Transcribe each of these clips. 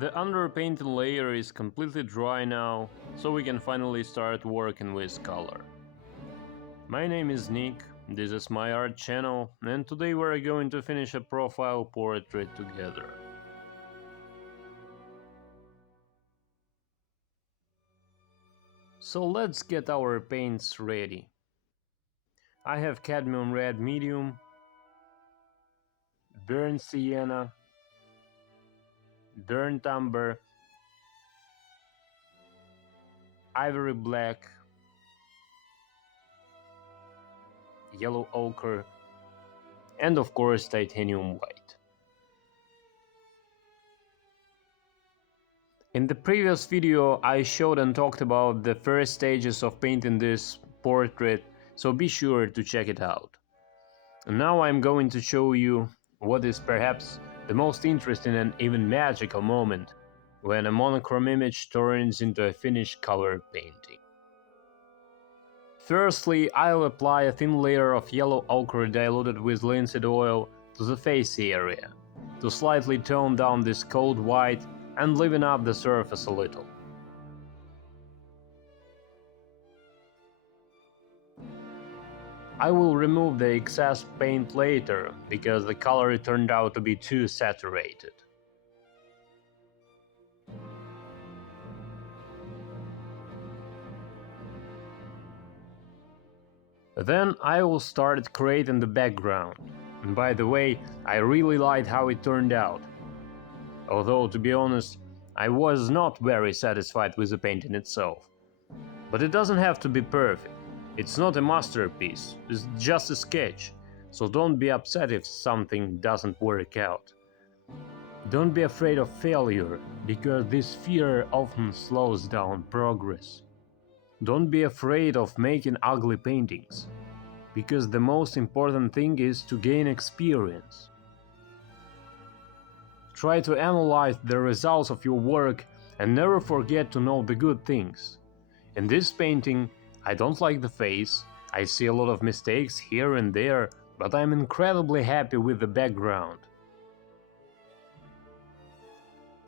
The underpainting layer is completely dry now, so we can finally start working with color. My name is Nick, this is my art channel, and today we're going to finish a profile portrait together. So let's get our paints ready. I have cadmium red medium, burnt sienna, burnt umber, ivory black, yellow ochre, and of course titanium white. In the previous video I showed and talked about the first stages of painting this portrait, so be sure to check it out. And now I'm going to show you what is perhaps the most interesting and even magical moment when a monochrome image turns into a finished color painting. Firstly, I'll apply a thin layer of yellow ochre diluted with linseed oil to the face area, to slightly tone down this cold white and liven up the surface a little. I will remove the excess paint later, because the color turned out to be too saturated. Then I will start creating the background. And by the way, I really liked how it turned out. Although, to be honest, I was not very satisfied with the painting itself. But it doesn't have to be perfect. It's not a masterpiece, it's just a sketch, so don't be upset if something doesn't work out. Don't be afraid of failure, because this fear often slows down progress. Don't be afraid of making ugly paintings, because the most important thing is to gain experience. Try to analyze the results of your work and never forget to know the good things. In this painting, I don't like the face, I see a lot of mistakes here and there, but I'm incredibly happy with the background.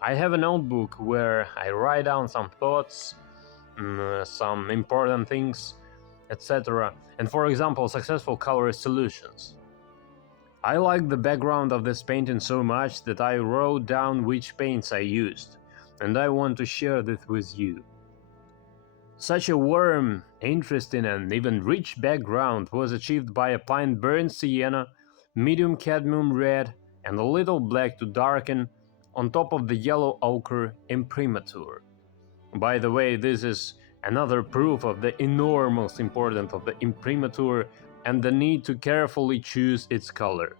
I have a notebook where I write down some thoughts, some important things, etc. And for example, successful color solutions. I like the background of this painting so much that I wrote down which paints I used, and I want to share this with you. Such a warm, interesting and even rich background was achieved by applying burnt sienna, medium cadmium red and a little black to darken on top of the yellow ochre imprimatur. By the way, this is another proof of the enormous importance of the imprimatur and the need to carefully choose its color.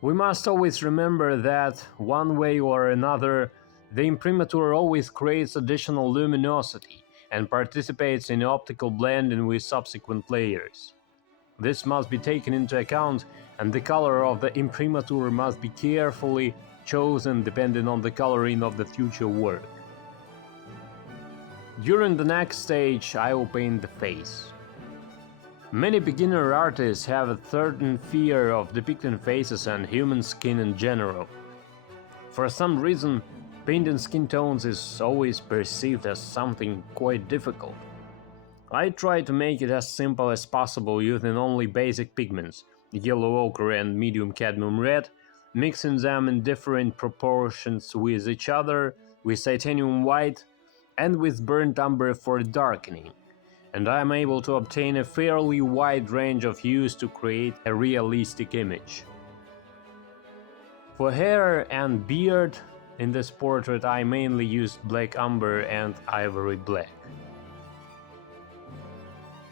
We must always remember that, one way or another, the imprimatur always creates additional luminosity and participates in optical blending with subsequent layers. This must be taken into account, and the color of the imprimatur must be carefully chosen depending on the coloring of the future work. During the next stage, I will paint the face. Many beginner artists have a certain fear of depicting faces and human skin in general. For some reason, painting skin tones is always perceived as something quite difficult. I try to make it as simple as possible using only basic pigments, yellow ochre and medium cadmium red, mixing them in different proportions with each other, with titanium white, and with burnt umber for darkening, and I am able to obtain a fairly wide range of hues to create a realistic image. For hair and beard, in this portrait I mainly used black umber and ivory black.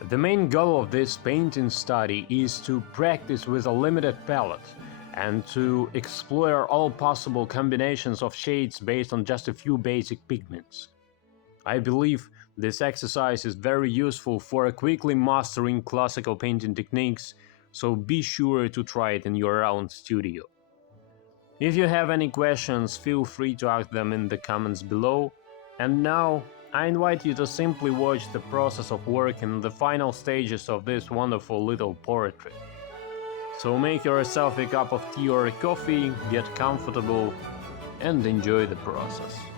The main goal of this painting study is to practice with a limited palette and to explore all possible combinations of shades based on just a few basic pigments. I believe this exercise is very useful for quickly mastering classical painting techniques, so be sure to try it in your own studio. If you have any questions, feel free to ask them in the comments below. And now, I invite you to simply watch the process of working the final stages of this wonderful little portrait. So make yourself a cup of tea or coffee, get comfortable, and enjoy the process.